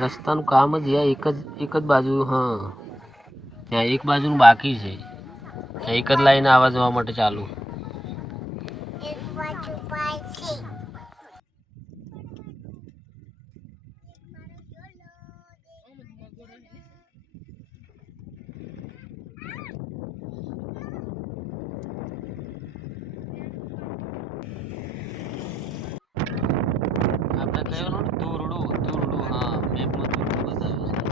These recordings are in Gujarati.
રસ્તાનું કામ જ એક જ બાજુ. હા, ત્યાં એક બાજુનું બાકી છે. એક જ લાઈન આવવા જવા માટે ચાલુ. આપણે કહેવાનું ધૂરડું. હા, મેપમાં ધૂરડું બતાવ્યું છે.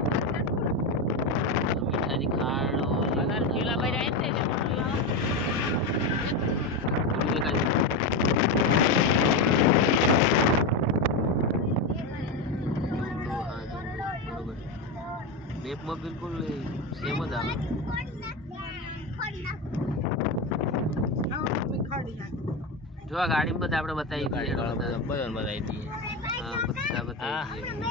મીઠાની ખાણો પેલા ભાઈ રહે ને મેપમાં બિલકુલ સેમ જ આવે. જો આ ગાડીમાં બધા આપણે બતાવી દઈએ. હા, બધા બતાવી દઈએ.